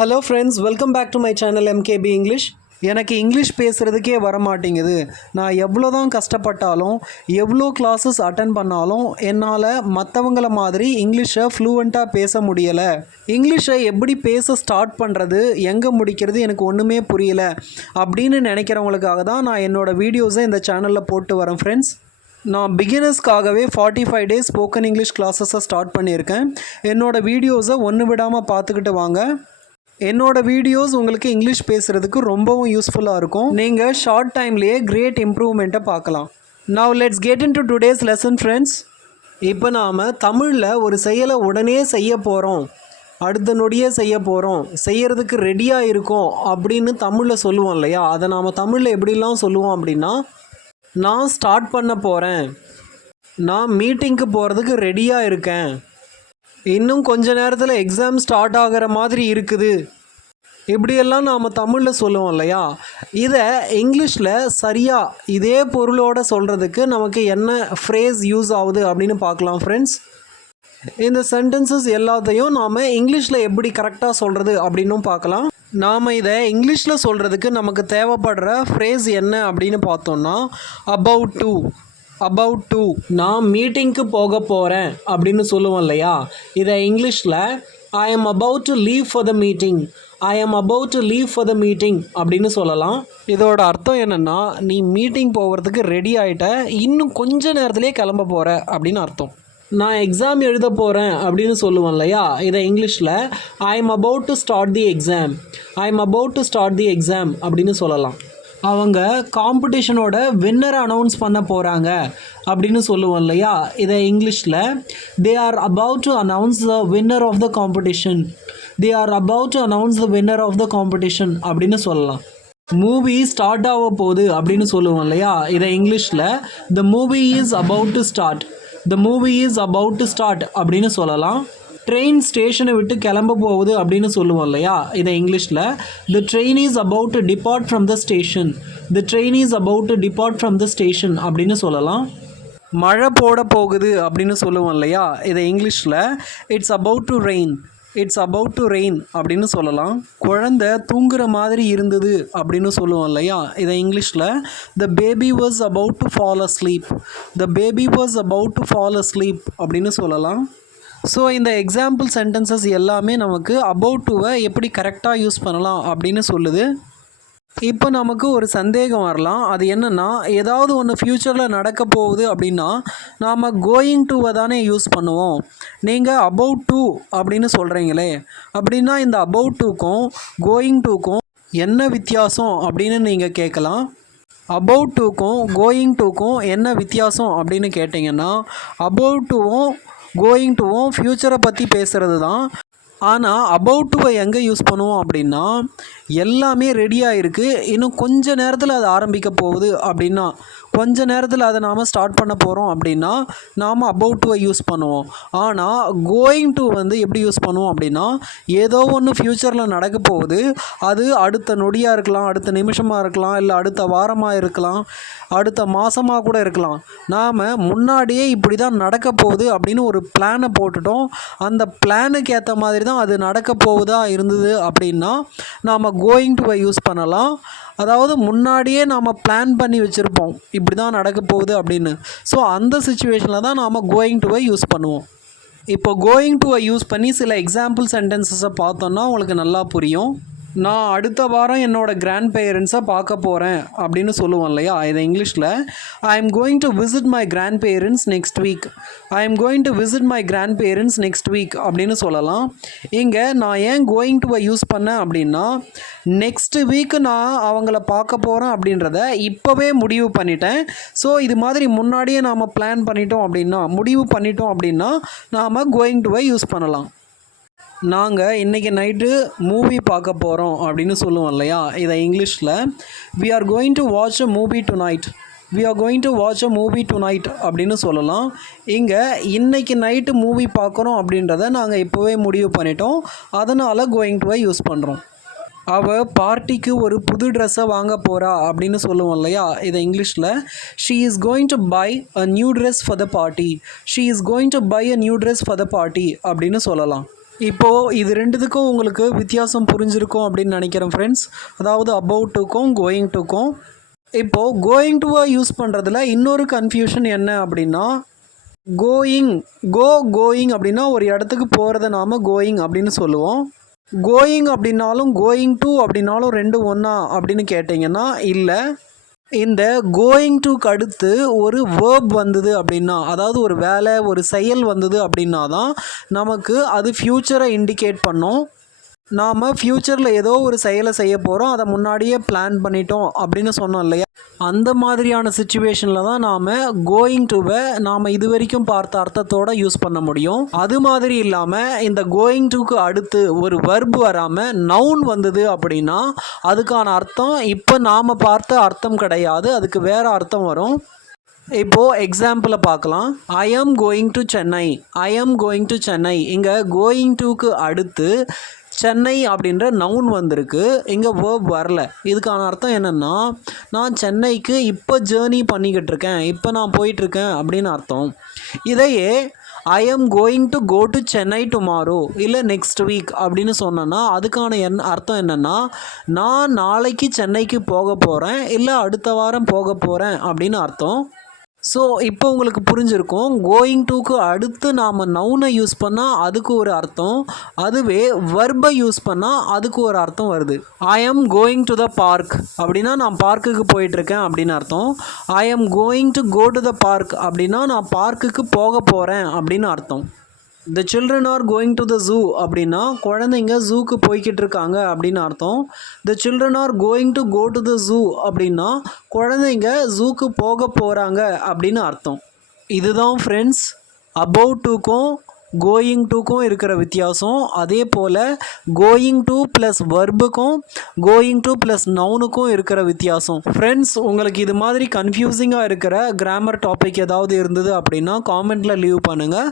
Hello friends, welcome back to my channel M K B English. எனக்கு English பேசுகிறதுக்கே வர மாட்டேங்குது. நான் எவ்வளோ தான் கஷ்டப்பட்டாலும், எவ்வளோ கிளாஸஸ் அட்டன் பண்ணாலும் என்னால் மற்றவங்கள மாதிரி இங்கிலீஷை ஃப்ளூவெண்ட்டாக பேச முடியலை. இங்கிலீஷை எப்படி பேச ஸ்டார்ட் பண்ணுறது, எங்கே முடிக்கிறது எனக்கு ஒன்றுமே புரியலை அப்படின்னு நினைக்கிறவங்களுக்காக தான் நான் என்னோடய வீடியோஸை இந்த சேனலில் போட்டு வரேன் ஃப்ரெண்ட்ஸ். நான் பிகினர்ஸ்க்காகவே 45 டேஸ் ஸ்போக்கன் இங்கிலீஷ் கிளாஸஸை ஸ்டார்ட் பண்ணியிருக்கேன். என்னோடய வீடியோஸை ஒன்று விடாமல் பார்த்துக்கிட்டு வாங்க. என்னோடய வீடியோஸ் உங்களுக்கு இங்கிலீஷ் பேசுகிறதுக்கு ரொம்பவும் யூஸ்ஃபுல்லாக இருக்கும். நீங்கள் ஷார்ட் டைம்லேயே கிரேட் இம்ப்ரூவ்மெண்ட்டை பார்க்கலாம். Now let's get in to today's lesson friends. இப்போ நாம் தமிழில் ஒரு செயலை உடனே செய்ய போகிறோம், அடுத்த நொடியே செய்ய போகிறோம், செய்கிறதுக்கு ரெடியாக இருக்கோம் அப்படின்னு தமிழில் சொல்லுவோம் இல்லையா? அதை நாம் தமிழில் எப்படிலாம் சொல்லுவோம் அப்படின்னா, நான் ஸ்டார்ட் பண்ண போகிறேன், நான் மீட்டிங்க்கு போகிறதுக்கு ரெடியாக இருக்கேன், இன்னும் கொஞ்ச நேரத்தில் எக்ஸாம் ஸ்டார்ட் ஆகிற மாதிரி இருக்குது, இப்படியெல்லாம் நாம் தமிழில் சொல்லுவோம் இல்லையா? இதை இங்கிலீஷில் சரியாக இதே பொருளோடு சொல்கிறதுக்கு நமக்கு என்ன ஃப்ரேஸ் யூஸ் ஆகுது அப்படின்னு பார்க்கலாம் ஃப்ரெண்ட்ஸ். இந்த சென்டென்சஸ் எல்லாத்தையும் நாம் இங்கிலீஷில் எப்படி கரெக்டாக சொல்கிறது அப்படின்னும் பார்க்கலாம். நாம் இதை இங்கிலீஷில் சொல்கிறதுக்கு நமக்கு தேவைப்படுற ஃப்ரேஸ் என்ன அப்படின்னு பார்த்தோன்னா, அபவுட் டு. நான் மீட்டிங்க்கு போக போகிறேன் அப்படின்னு சொல்லுவோம் இல்லையா? இதை இங்கிலீஷில் I M about to leave for the meeting அப்படின்னு சொல்லலாம். இதோட அர்த்தம் என்னென்னா, நீ மீட்டிங் போகிறதுக்கு ரெடி ஆகிட்ட, இன்னும் கொஞ்ச நேரத்துலேயே கிளம்ப போகிற அப்படின்னு அர்த்தம். நான் எக்ஸாம் எழுத போகிறேன் அப்படின்னு சொல்லுவேன் இல்லையா? இதை இங்கிலீஷில் I M about to start the exam அப்படின்னு சொல்லலாம். அவங்க காம்படிஷனோட வின்னரை அனௌன்ஸ் பண்ண போகிறாங்க அப்படின்னு சொல்லுவோம் இல்லையா? இதை இங்கிலீஷில் they are about to announce the winner of the competition அப்படின்னு சொல்லலாம். மூவி ஸ்டார்ட் ஆக போகுது அப்படின்னு சொல்லுவோம் இல்லையா? இதை இங்கிலீஷில் the movie is about to start அப்படின்னு சொல்லலாம். ட்ரெயின் ஸ்டேஷனை விட்டு கிளம்ப போகுது அப்படின்னு சொல்லுவோம் இல்லையா? இதை இங்கிலீஷில் த train is about to depart from the station அப்படின்னு சொல்லலாம். மழை போட போகுது அப்படின்னு சொல்லுவோம் இல்லையா? இதை இங்கிலீஷில் இட்ஸ் அபவுட் டு ரெயின் அப்படின்னு சொல்லலாம். குழந்தை தூங்குற மாதிரி இருந்தது அப்படின்னு சொல்லுவோம் இல்லையா? இதை இங்கிலீஷில் the baby was about to fall asleep அப்படின்னு சொல்லலாம். ஸோ இந்த எக்ஸாம்பிள் சென்டென்சஸ் எல்லாமே நமக்கு அபவுட் டுவை எப்படி கரெக்டாக யூஸ் பண்ணலாம் அப்படின்னு சொல்லுது. இப்போ நமக்கு ஒரு சந்தேகம் வரலாம். அது என்னென்னா, ஏதாவது ஒன்று ஃப்யூச்சரில் நடக்க போகுது அப்படின்னா நாம் கோயிங் டுவை தானே யூஸ் பண்ணுவோம். நீங்கள் அபவுட் டு அப்படின்னு சொல்கிறீங்களே, அப்படின்னா இந்த அபவுட் டுக்கும் கோயிங் டுக்கும் என்ன வித்தியாசம் அப்படின்னு நீங்கள் கேட்கலாம். அபவுட் டுக்கும் கோயிங் டுக்கும் என்ன வித்தியாசம் அப்படின்னு கேட்டிங்கன்னா, அபவுட் டுவும் கோயிங் டுவும் ஃப்யூச்சரை பற்றி பேசுகிறது தான். ஆனால் அபவுட் டுவை எங்கே யூஸ் பண்ணுவோம் அப்படின்னா, எல்லாமே ரெடியாக இருக்குது, இன்னும் கொஞ்ச நேரத்தில் அது ஆரம்பிக்க போகுது அப்படின்னா, கொஞ்ச நேரத்தில் அதை நாம் ஸ்டார்ட் பண்ண போகிறோம் அப்படின்னா நாம் அபவுட் டுவை யூஸ் பண்ணுவோம். ஆனால் கோயிங் டு எப்படி யூஸ் பண்ணுவோம் அப்படின்னா, ஏதோ ஒன்று ஃப்யூச்சரில் நடக்க போகுது, அது அடுத்த நொடியாக இருக்கலாம், அடுத்த நிமிஷமாக இருக்கலாம், இல்லை அடுத்த வாரமாக இருக்கலாம், அடுத்த மாதமாக கூட இருக்கலாம். நாம் முன்னாடியே இப்படி தான் நடக்க போகுது அப்படின்னு ஒரு பிளானை போட்டுட்டோம். அந்த பிளானுக்கு ஏற்ற மாதிரி தான் அது நடக்க போகுதா இருந்தது அப்படின்னா நாம் கோயிங் டுவை யூஸ் பண்ணலாம். அதாவது முன்னாடியே நாம் பிளான் பண்ணி வச்சுருப்போம் இப்படி தான் நடக்க போகுது அப்படின்னு. ஸோ அந்த சிச்சுவேஷனில் தான் நாம் கோயிங் டுவை யூஸ் பண்ணுவோம். இப்போ கோயிங் டுவை யூஸ் பண்ணி சில எக்ஸாம்பிள் சென்டென்சஸை பார்த்தோன்னா உங்களுக்கு நல்லா புரியும். நான் அடுத்த வாரம் என்னோடய கிராண்ட் பேரண்ட்ஸை பார்க்க போகிறேன் அப்படின்னு சொல்லுவோம் இல்லையா? இதை இங்கிலீஷில் I am going to visit my grandparents next week அப்படின்னு சொல்லலாம். இங்கே நான் ஏன் கோயிங் டுவை யூஸ் பண்ணேன் அப்படின்னா, நெக்ஸ்ட் வீக்கு நான் அவங்கள பார்க்க போகிறேன் அப்படின்றத இப்போவே முடிவு பண்ணிட்டேன். ஸோ இது மாதிரி முன்னாடியே நாம் முடிவு பண்ணிட்டோம் அப்படின்னா நாம் கோயிங் டுவை யூஸ் பண்ணலாம். நாங்கள் இன்றைக்கி நைட்டு மூவி பார்க்க போகிறோம் அப்படின்னு சொல்லுவோம் இல்லையா? இதை இங்கிலீஷில் we are going to watch a movie tonight அப்படின்னு சொல்லலாம். இங்கே இன்றைக்கி நைட்டு மூவி பார்க்குறோம் அப்படின்றத நாங்கள் இப்போவே முடிவு பண்ணிட்டோம், அதனால் கோயிங் டுவை யூஸ் பண்ணுறோம். அவள் பார்ட்டிக்கு ஒரு புது ட்ரெஸ்ஸை வாங்க போகிறா அப்படின்னு சொல்லுவோம் இல்லையா? இதை இங்கிலீஷில் she is going to buy a new dress for the party அப்படின்னு சொல்லலாம். இப்போது இது ரெண்டுத்துக்கும் உங்களுக்கு வித்தியாசம் புரிஞ்சிருக்கும் அப்படின்னு நினைக்கிறேன் ஃப்ரெண்ட்ஸ். அதாவது அபவுட் டுக்கும் கோயிங் டுக்கும். இப்போது கோயிங் டுவை யூஸ் பண்ணுறதுல இன்னொரு கன்ஃபியூஷன் என்ன அப்படின்னா, கோயிங் அப்படின்னா ஒரு இடத்துக்கு போகிறத நாம் கோயிங் அப்படின்னு சொல்லுவோம். கோயிங் அப்படின்னாலும் கோயிங் டு அப்படின்னாலும் ரெண்டும் ஒன்றா அப்படின்னு கேட்டிங்கன்னா இல்லை. இந்த கோயிங் டுக்கு அடுத்து ஒரு வேர்ப் வந்தது அப்படின்னா, அதாவது ஒரு வேலை ஒரு செயல் வந்தது அப்படின்னா தான் நமக்கு அது ஃப்யூச்சரை இண்டிகேட் பண்ணும். நாம் ஃப்யூச்சரில் ஏதோ ஒரு செயலை செய்ய போகிறோம், அதை முன்னாடியே பிளான் பண்ணிட்டோம் அப்படின்னு சொன்னோம் இல்லையா, அந்த மாதிரியான சுச்சுவேஷனில் தான் நாம் கோயிங் டுவை நாம் இது வரைக்கும் பார்த்த அர்த்தத்தோடு யூஸ் பண்ண முடியும். அது மாதிரி இல்லாமல் இந்த கோயிங் டுக்கு அடுத்து ஒரு வர்பு வராமல் நவுன் வந்தது அப்படின்னா அதுக்கான அர்த்தம் இப்போ நாம் பார்த்த அர்த்தம் கிடையாது, அதுக்கு வேறு அர்த்தம் வரும். இப்போது எக்ஸாம்பிளை பார்க்கலாம். ஐ ஆம் கோயிங் டு சென்னை. இங்கே கோயிங் டுக்கு அடுத்து சென்னை அப்படின்ற நவுன் வந்திருக்கு, இங்கே வேர்ப் வரல. இதுக்கான அர்த்தம் என்னென்னா, நான் சென்னைக்கு இப்போ ஜேர்னி பண்ணிக்கிட்டு இருக்கேன், இப்போ நான் போயிட்டுருக்கேன் அப்படின்னு அர்த்தம். இதையே I am going to go to Chennai tomorrow இல்லை நெக்ஸ்ட் வீக் அப்படின்னு சொன்னேன்னா அதுக்கான அர்த்தம் என்னென்னா, நான் நாளைக்கு சென்னைக்கு போக போகிறேன் இல்லை அடுத்த வாரம் போக போகிறேன் அப்படின்னு அர்த்தம். ஸோ இப்போ உங்களுக்கு புரிஞ்சிருக்கும், கோயிங் டுக்கு அடுத்து நாம் நவுனை யூஸ் பண்ணால் அதுக்கு ஒரு அர்த்தம், அதுவே வர்பை யூஸ் பண்ணால் அதுக்கு ஒரு அர்த்தம் வருது. ஐ am going to the park அப்படின்னா நான் பார்க்குக்கு போயிட்டுருக்கேன் அப்படின்னு அர்த்தம். I am going to go to the park அப்படின்னா நான் பார்க்குக்கு போக போகிறேன் அப்படின்னு அர்த்தம். The children are going to the zoo அப்படின்னா குழந்தைங்க ஜூக்கு போய்கிட்டு இருக்காங்க அப்படின்னு அர்த்தம். The children are going to go to the zoo அப்படின்னா குழந்தைங்க ஜூக்கு போக போகிறாங்க அப்படின்னு அர்த்தம். இதுதான் ஃப்ரெண்ட்ஸ் அபவுட் டுக்கும் கோயிங் டுக்கும் இருக்கிற வித்தியாசம். அதே போல் கோயிங் டு ப்ளஸ் வர்புக்கும் கோயிங் டு ப்ளஸ் நவுனுக்கும் இருக்கிற வித்தியாசம். ஃப்ரெண்ட்ஸ், உங்களுக்கு இது மாதிரி கன்ஃபியூசிங்காக இருக்கிற கிராமர் டாபிக் ஏதாவது இருந்தது அப்படின்னா காமெண்ட்டில் லீவ் பண்ணுங்கள்.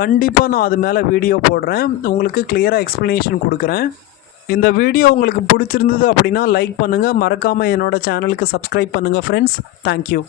கண்டிப்பாக நான் அது மேலே வீடியோ போடுறேன், உங்களுக்கு கிளியராக எக்ஸ்ப்ளனேஷன் கொடுக்குறேன். இந்த வீடியோ உங்களுக்கு பிடிச்சிருந்தது அப்படின்னா லைக் பண்ணுங்கள், மறக்காமல் என்னோடய சேனலுக்கு சப்ஸ்கிரைப் பண்ணுங்கள் ஃப்ரெண்ட்ஸ். தேங்க்யூ.